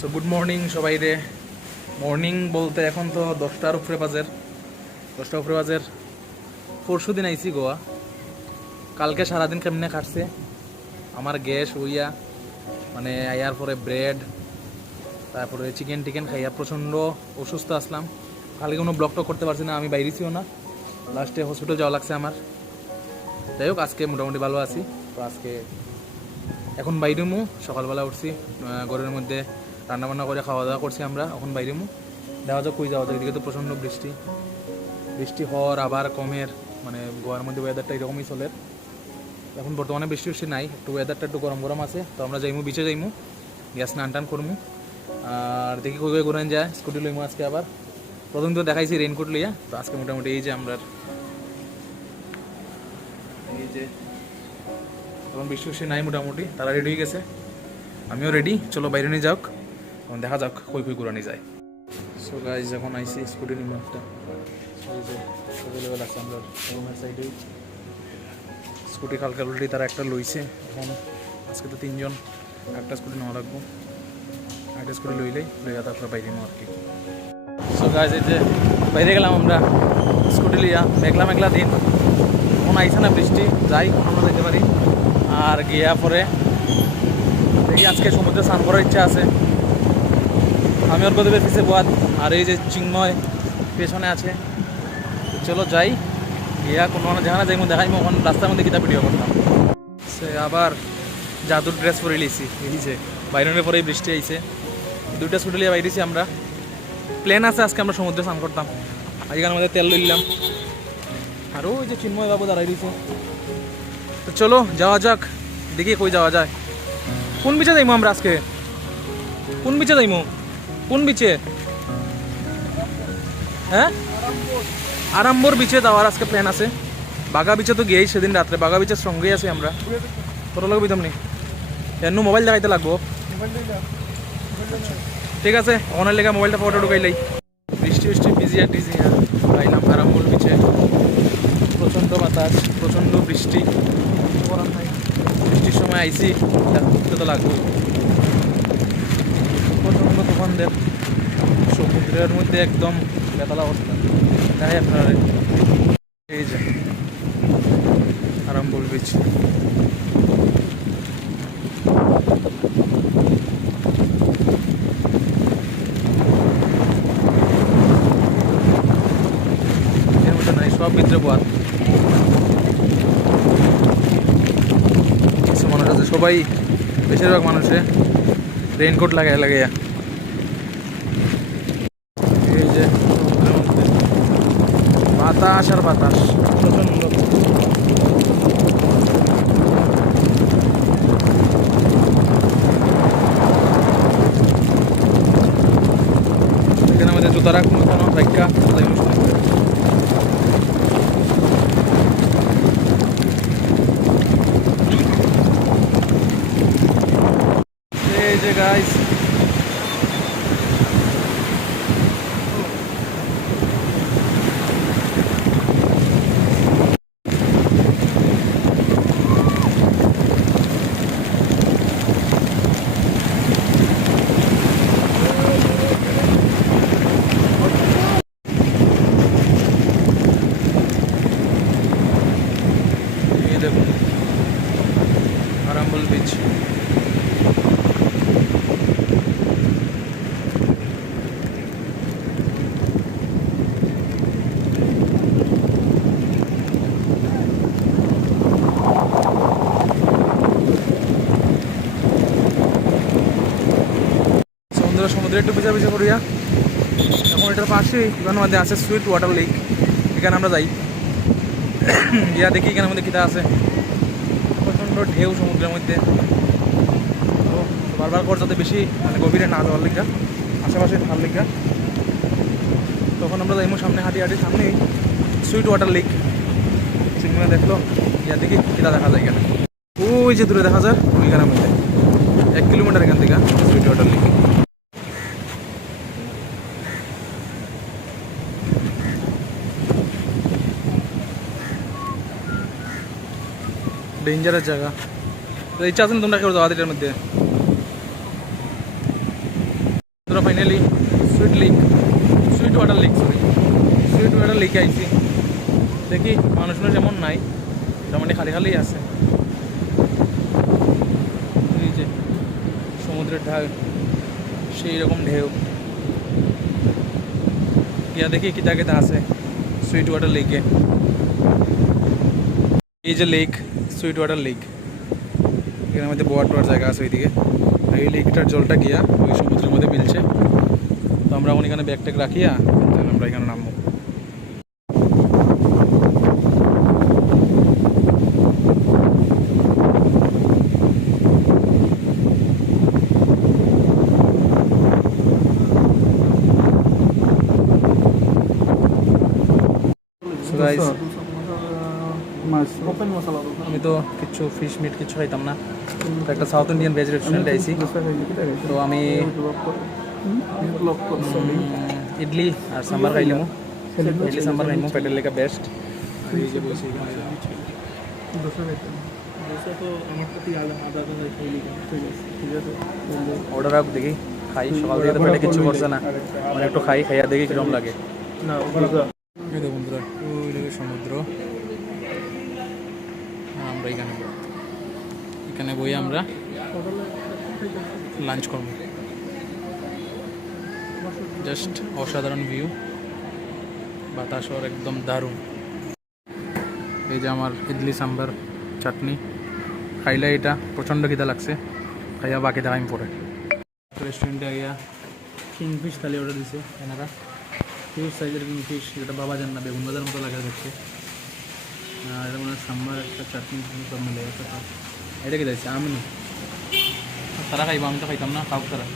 So good morning সবাই রে। Morning বলতে এখন তো 10টার উপরে বাজের 10টা উপরে বাজের। পরশু দিন আইসি গোয়া। কালকে সারাদিন কেমনে কাটছে আমার গ্যাস হইয়া, মানে আয়ার পরে ব্রেড, তারপরে চিকেন টিকেন খাইয়া প্রচণ্ড অসুস্থ আসলাম। কালকে কোনো ব্লগ টক করতে পারছি না, আমি বাইরেছিও না, লাস্টে হসপিটাল যাওয়া লাগছে আমার। যাই হোক, আজকে মোটামুটি ভালো আছি। তো আজকে এখন বাইরেমু, সকালবেলা উঠছি, ঘরের মধ্যে রান্নাবান্না করে খাওয়া দাওয়া করছি আমরা। এখন বাইরেমু, দেখা যাক কই যাওয়া যায়। এদিকে তো প্রচণ্ড বৃষ্টি বৃষ্টি হওয়ার আবার কমের, মানে গোয়ার মধ্যে ওয়েদারটা এরকমই চলে। এখন বর্তমানে বৃষ্টি বৃষ্টি নাই, একটু ওয়েদারটা একটু গরম গরম আছে। তো আমরা যাইমু, বিচে যাইমু, গ্যাস স্নান টান করমু। আর দেখি কই কই ঘুরেন যায়। স্কুটি লইমু আজকে আবার। প্রথম তো দেখাইছি রেইনকোট লইয়া। তো আজকে মোটামুটি এই যে আমরা এই যে তখন বৃষ্টি বৃষ্টি নাই, মোটামুটি তারা রেডি হয়ে গেছে, আমিও রেডি। চলো বাইরে নিয়ে যাক, তখন দেখা যাক কই কই ঘুরানি যায়। সো গাইজ যখন আইসি স্কুটি নিমু একটা, এই যে অ্যাভেলেবেল আছে আমরা রুমের সাইডেই। স্কুটি কালকে অলরেডি তারা একটা লইছে। এখন আজকে তো 3জন, একটা স্কুটি নেওয়া লাগবো। একটা স্কুটি লইলেই লইয়া তারপরে বাইরে নেবো আর কি। সো গাইজ এই যে বাইরে গেলাম আমরা স্কুটি লইয়া। মেঘলা মেঘলা দিন, এখন আইসে না বৃষ্টি, যাই আমরা যেতে পারি। আর গিয়া পরে দেখি আজকে সমুদ্রে স্নান করার ইচ্ছা আছে। আমি ওর কথা পিছিয়ে বাদ, আর এই যে চিন্ময় পেছনে আছে। চলো যাই, গিয়া কোনো যেখানে যাইমো দেখাইমো। ওখানে রাস্তার মধ্যে কিতাব ভিডিও করতাম। সে আবার জাদুর ড্রেস পরে লিছি, এই যে বাইরনের পরেই বৃষ্টি আইছে। 2টা স্কুটি লিয়ে বাইরেছি আমরা। প্ল্যান আছে আজকে আমরা সমুদ্রে স্নান করতাম। আজকাল আমাদের তেল লইলাম। আর ওই যে চিন্ময় বাবু দাঁড়াই দিয়েছে। তো চলো যাওয়া যাক, দেখি কই যাওয়া যায়। কোন বিচে যাইমো আমরা আজকে? কোন বিচে যাইমো? কোন বিচে? হ্যাঁ, আরাম্বর বিচে যাওয়ার আজকে প্ল্যান আছে। বাগা বিচে তো গিয়েই সেদিন রাত্রে, বাগা বিচের সঙ্গেই আছি আমরা। তোর লাগবি তেমনি এমনি মোবাইল দেখাইতে লাগবো। ঠিক আছে, অনের লেগে মোবাইলটা ফটো ঢুকাইলাই। বৃষ্টি বৃষ্টি ভিজিয়া টিজিয়া পাইলাম আরাম্বর বিচে। প্রচণ্ড বাতাস, প্রচণ্ড বৃষ্টি। বৃষ্টির সময় আইসি, দেখতে তো লাগবে। প্রচণ্ড তুফানদের, সমুদ্রের মধ্যে একদম বেতাল অবস্থা। তাই আপনারা এই যে আরাম্বল বিচ। এর মধ্যে নাই, সব ভিতরে বোয়াত। কিছু মানুষ আছে, সবাই বেশিরভাগ মানুষে রেইনকোট লাগাই লাগাইয়া। এই যে বাতাস আর বাতাস, প্রচন্ড। এখানে আমাদের জুতা রাখবো কোনো ব্যাখ্যা। এই যে গাইস দেখুন আরাম্বল বিচ। সমুদ্রে একটু পিছা পিছা করিয়া। এখন এটার পাশেই এখানের মধ্যে আছে সুইট ওয়াটার লেক। এখানে আমরা যাই, গিয়া দেখি এখানের মধ্যে কিটা আছে। প্রচণ্ড ঢেউ সমুদ্রের মধ্যে। তো বারবার কর যাতে বেশি মানে গভীরে না যাওয়ার লিগা, আশেপাশে ভাল লিগা। তখন আমরা যাইমো সামনে, হাঁটি হাঁটি সামনেই সুইট ওয়াটার লেক। চিন্ময় দেখলো, গিয়া দেখি কিটা দেখা যায় এখানে। ওই যে দূরে দেখা যায় ওইখানের মধ্যে 1 কিলোমিটার এখান থেকে সুইট ওয়াটার লেক। ডেঞ্জারাস জায়গা। তো ইচ্ছা আছে না তোমরা কেউ যাওয়া এটার মধ্যে? আমরা ফাইনালি সুইট ওয়াটার লেকে আইছি। দেখি মানুষ যেমন নাই, মোটামুটি খালি খালি আছে। এই যে সমুদ্রের ঢাল, সেই রকম ঢেউ। গিয়া দেখি কিতা কিতা আছে সুইট ওয়াটার লেকে। এই যে লেক, সুইট ওয়াটার লেক, এখানের মধ্যে বোয়ার জায়গা আছে ওইদিকে। আর এই লেকটার জলটা গিয়া ওই সমুদ্রের মধ্যে মিলছে। তো আমরা এখন এখানে ব্যাগ ট্যাগ রাখিয়া আমরা এখানে নামবো। আমি তো কিছু ফিশ মিট কিছু খাইতাম না, তো একটা সাউথ ইন্ডিয়ান ভেজ রেস্টুরেন্টে আইছি। তো আমি ইডলি আর সাম্বার খাইলাম। ইডলি সাম্বার খাইলাম, পেটের লেগে বেস্ট। অর্ডার রাখ, দেখি খাই। সকাল থেকে তো পেটে কিছু করছে না, মানে একটু খাইয়া দেখি কিরকম লাগে। বন্ধুরা ওই লেগে সমুদ্র, আমরা এখানে বই আমরা লাঞ্চ করব। জাস্ট অসাধারণ ভিউ, বাতাসর একদম দারুণ। এই যে আমার ইডলি সাম্বার চাটনি খাইলে, এটা প্রচণ্ড খিদা লাগছে, খাইয়া বাকি দেখাইম পরে। রেস্টুরেন্টে গিয়া কিংফিশ থালি অর্ডার দিছে এনারা, হিউজ সাইজের কিংফিশ, যেটা বাবা জান না, বেগুন বাজার মতো লাগে দেখতে। আর এটা মানে সাম্বার একটা চাটনি সব মিলে গেছে। এটা কি দিয়েছে আমি, তারা খাইব, আমি তো খাইতাম না, খাও তারা।